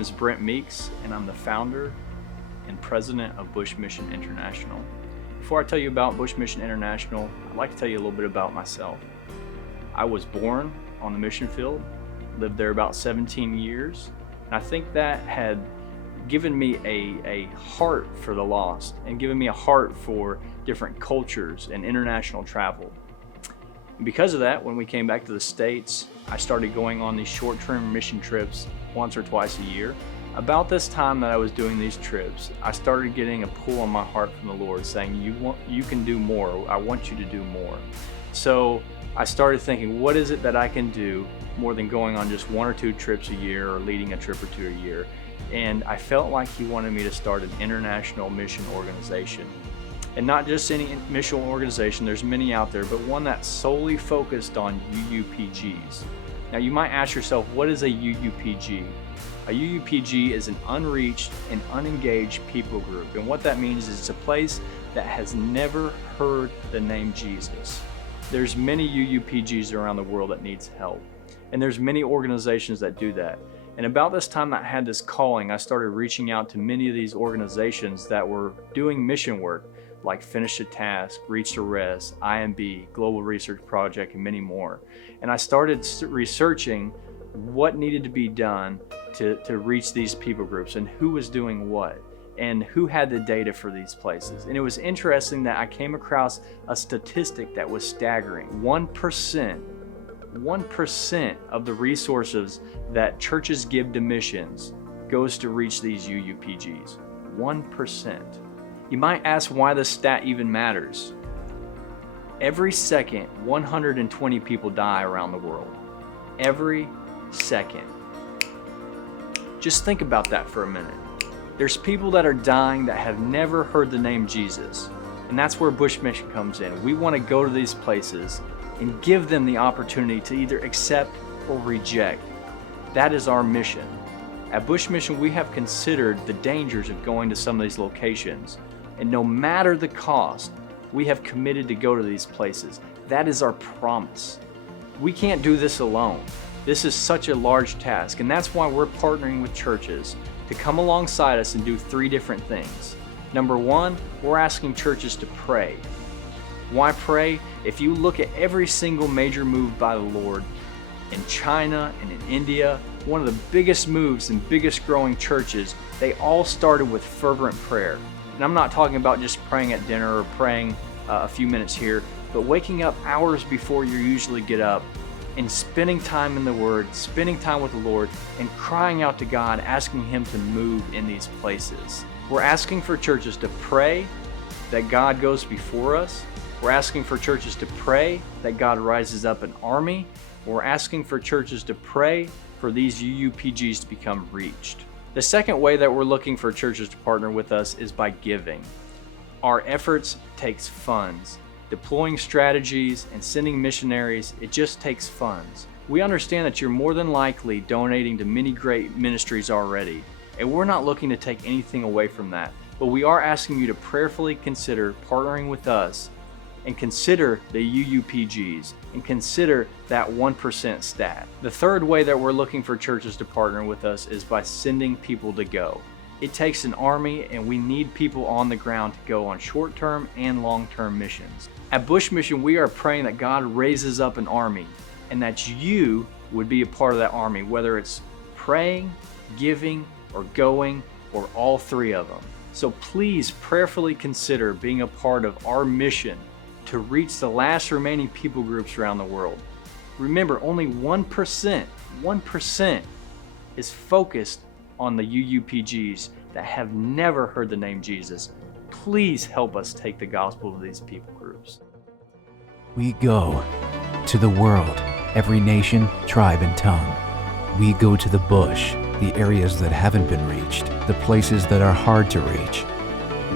name is Brent Meeks, and I'm the founder and president of Bush Mission International. Before I tell you about Bush Mission International, I'd like to tell you a little bit about myself. I was born on the mission field, lived there about 17 years, and I think that had given me a heart for the lost and given me a heart for different cultures and international travel. And because of that, when we came back to the States, I started going on these short-term mission trips once or twice a year. About this time that I was doing these trips, I started getting a pull on my heart from the Lord saying, you can do more. I want you to do more. So I started thinking, what is it that I can do more than going on just one or two trips a year or leading a trip or two a year? And I felt like He wanted me to start an international mission organization. And not just any mission organization, there's many out there, but one that's solely focused on UUPGs. Now you might ask yourself, what is a UUPG? A UUPG is an unreached and unengaged people group. And what that means is it's a place that has never heard the name Jesus. There's many UUPGs around the world that needs help. And there's many organizations that do that. And about this time that I had this calling, I started reaching out to many of these organizations that were doing mission work, like Finish the Task, Reach the Rest, IMB, Global Research Project, and many more. And I started researching what needed to be done to reach these people groups and who was doing what and who had the data for these places. And it was interesting that I came across a statistic that was staggering. 1% of the resources that churches give to missions goes to reach these UUPGs. 1%. You might ask why this stat even matters. Every second, 120 people die around the world. Every second. Just think about that for a minute. There's people that are dying that have never heard the name Jesus. And that's where Bush Mission comes in. We want to go to these places and give them the opportunity to either accept or reject. That is our mission. At Bush Mission, we have considered the dangers of going to some of these locations. And no matter the cost, we have committed to go to these places. That is our promise. We can't do this alone. This is such a large task, and that's why we're partnering with churches to come alongside us and do three different things. Number one, we're asking churches to pray. Why pray? If you look at every single major move by the Lord in China and in India, one of the biggest moves and biggest growing churches, they all started with fervent prayer. And I'm not talking about just praying at dinner or praying a few minutes here, but waking up hours before you usually get up and spending time in the Word, spending time with the Lord, and crying out to God, asking Him to move in these places. We're asking for churches to pray that God goes before us. We're asking for churches to pray that God rises up an army. We're asking for churches to pray for these UUPGs to become reached. The second way that we're looking for churches to partner with us is by giving. Our efforts takes funds. Deploying strategies and sending missionaries, it just takes funds. We understand that you're more than likely donating to many great ministries already, and we're not looking to take anything away from that, but we are asking you to prayerfully consider partnering with us and consider the UUPGs and consider that 1% stat. The third way that we're looking for churches to partner with us is by sending people to go. It takes an army, and we need people on the ground to go on short-term and long-term missions. At Bush Mission, we are praying that God raises up an army and that you would be a part of that army, whether it's praying, giving, or going, or all three of them. So please prayerfully consider being a part of our mission to reach the last remaining people groups around the world. Remember, only 1% is focused on the UUPGs that have never heard the name Jesus. Please help us take the gospel to these people groups. We go to the world, every nation, tribe, and tongue. We go to the bush, the areas that haven't been reached, the places that are hard to reach.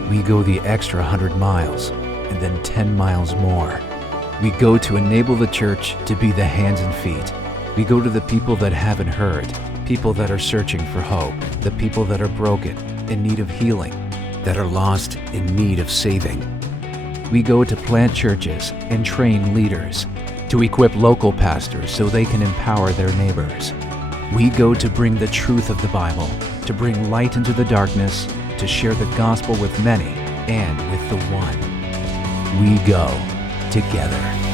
We go the extra 100 miles, and then 10 miles more. We go to enable the church to be the hands and feet. We go to the people that haven't heard, people that are searching for hope, the people that are broken, in need of healing, that are lost, in need of saving. We go to plant churches and train leaders, to equip local pastors so they can empower their neighbors. We go to bring the truth of the Bible to bring light into the darkness, to share the gospel with many and with the one. We go together.